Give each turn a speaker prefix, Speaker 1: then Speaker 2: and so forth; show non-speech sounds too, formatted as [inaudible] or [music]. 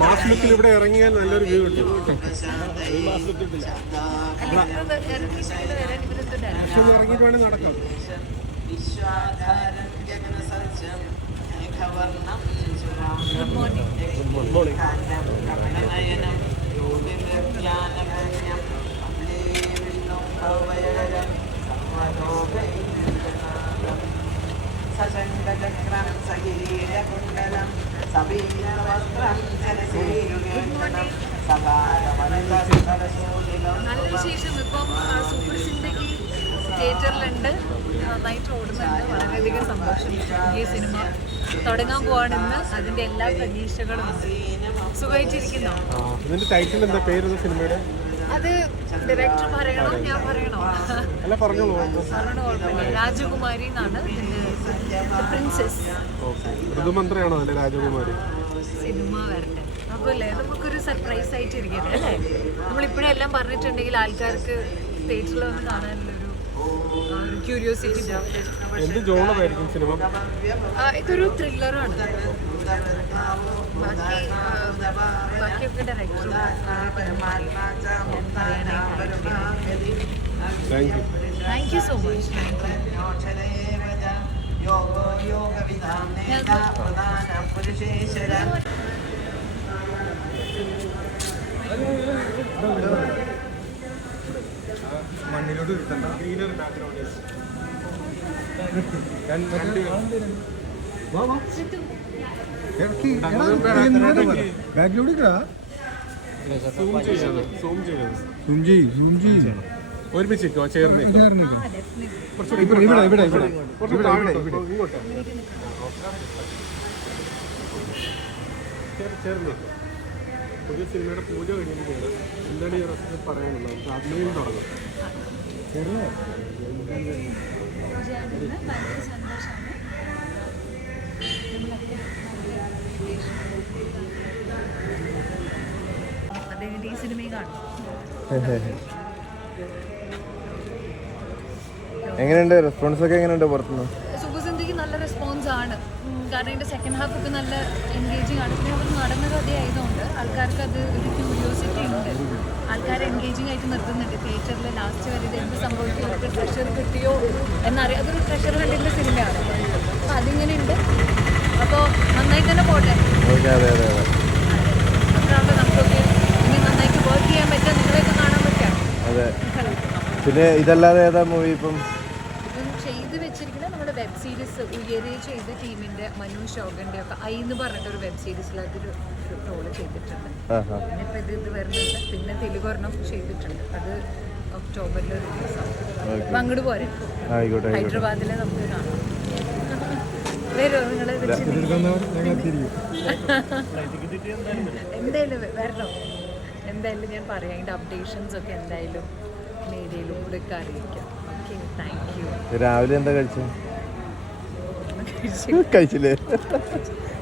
Speaker 1: Mass ഇവിടെ ഇറങ്ങിയാൽ നല്ലൊരു വ്യൂ കിട്ടും. ഇറങ്ങിയിട്ട് വേണേൽ നടക്കാം.
Speaker 2: വസ്ത്രം
Speaker 3: നല്ല വിശേഷം. ഇപ്പം സൂപ്പർ സിന്ദഗി തിയേറ്ററിലുണ്ട്. നന്നായിട്ട് ഓടുന്നുണ്ട്. വളരെയധികം സന്തോഷം. ഈ സിനിമ തുടങ്ങാൻ പോവാണെന്ന് അതിന്റെ എല്ലാ പ്രതീക്ഷകളും സുഖമായിട്ടിരിക്കുന്നു?
Speaker 1: ടൈറ്റിൽ എന്താ? പേര് സിനിമയുടെ?
Speaker 3: അത് ഡയറക്ടർ പറയണോ? ഞാൻ പറയണോ?
Speaker 1: അല്ല പറഞ്ഞോളൂ
Speaker 3: രാജകുമാരി എന്നാണ് പ്രിൻസസ്
Speaker 1: ഋതുമന്ത്രയാണോ അതിന്റെ രാജകുമാരി?
Speaker 3: സിനിമ വരട്ടെ. അല്ലേ നമുക്കൊരു സർപ്രൈസ് ആയിട്ട് ഇരിക്കട്ടെ അല്ലേ? നമ്മളിപ്പോഴെല്ലാം എല്ലാം പറഞ്ഞിട്ടുണ്ടെങ്കിൽ ആൾക്കാർക്ക് തിയേറ്ററിൽ വന്ന് കാണാനുള്ളൊരു ക്യൂരിയോസിറ്റി
Speaker 1: സിനിമ?
Speaker 3: ഇതൊരു ത്രില്ലറാണ് ബാക്കി ബാക്കിയൊക്കെ ഡയറക്ടറും
Speaker 1: താങ്ക് യു
Speaker 3: സോ മച്ച്
Speaker 1: മണ്ണിലോട്ട് ഇരുത്തണ്ട. [laughs] ഗ്രീനറി ബാക്ക്ഗ്രൗണ്ട് സൂം സോംജി സൂം ചെയ്യാണ് ഒരുമിച്ച് നിൽക്കോ ചേർന്ന് നിൽക്കോ
Speaker 4: ഇവിടെ ഇവിടെ ഇവിടെ
Speaker 1: കുറച്ച് താഴോട്ട് ഇങ്ങോട്ട് ചേർ- ചേർന്ന് നിൽക്കോ പുതിയ സിനിമയുടെ പൂജ കഴിഞ്ഞിരിക്കുകയാണ് എന്താണ് ഈ റെസിപ്പി പറയാനുള്ളത് നമുക്ക് അതിൽ തുടങ്ങാം
Speaker 3: അദ്ദേഹത്തിന്റെ ഈ സിനിമയും കാണും.
Speaker 4: എങ്ങനെയുണ്ട്? റെസ്പോൺസ് ഒക്കെ എങ്ങനെയുണ്ട് പുറത്തുനിന്ന്?
Speaker 3: സുഖസിന്ധിക്ക് നല്ല റെസ്പോൺസ് ആണ്. കാരണം അതിന്റെ സെക്കൻഡ് ഹാഫ് ഒക്കെ നല്ല എൻഗേജിങ് ആണ്. പിന്നെ അവർ നടന്ന കഥയായതുകൊണ്ട് ആൾക്കാർക്ക് അത് ഒരു ക്യൂരിയോസിറ്റി ഉണ്ട്. ആൾക്കാർ എൻഗേജിങ് ആയിട്ട് നിർത്തുന്നുണ്ട്. തിയേറ്ററിൽ ലാസ്റ്റ് വരെ ഇത് എന്ത് സംഭവിക്കും അവർക്ക് ട്രഷർ കിട്ടിയോ എന്നറിയാം അതൊരു ട്രഷർ കണ്ടിട്ടുള്ള സിനിമയാണ് അപ്പോൾ അതിങ്ങനെ ഉണ്ട്. അപ്പോൾ നന്നായി തന്നെ പോട്ടെ.
Speaker 4: അതെ പിന്നെ ഇതല്ലാതെ ഏതാ മൂവി ഇപ്പം?
Speaker 3: ഹൈദരാബാദിലെ ചെയ്ത് വെച്ചിരിക്കുന്നത് നമ്മുടെ വെബ് സീരീസ് ഉയരെ ചെയ്ത ടീമിന്റെ മനു ഷോഗന്റെ ഒക്കെ ഐ എന്ന് പറഞ്ഞിട്ടൊരു വെബ് റോൾ ചെയ്തിട്ടുണ്ട്. പിന്നെ ഇപ്പം ഇത് ഇത് വരുന്നുണ്ട്. പിന്നെ തെലുങ്ക് ഒരെണ്ണം ചെയ്തിട്ടുണ്ട്. അത് ഒക്ടോബറിൽ റിലീസ് ആവും അപ്പം അങ്ങോട്ട് പോരെ. ഹൈദരാബാദിൽ നമുക്ക് കാണാം. വരുമോ നിങ്ങൾ [laughs] എന്തായാലും വരണം. എന്തായാലും ഞാൻ പറയാം. അതിന്റെ അപ്ഡേഷൻസ് ഒക്കെ എന്തായാലും മീഡിയയിലൂടെ ഒക്കെ അറിയിക്കാം. ഓക്കെ താങ്ക് യു
Speaker 4: രാവിലെ എന്താ കഴിച്ചത് [laughs] കഴിച്ചില്ലേ? [laughs]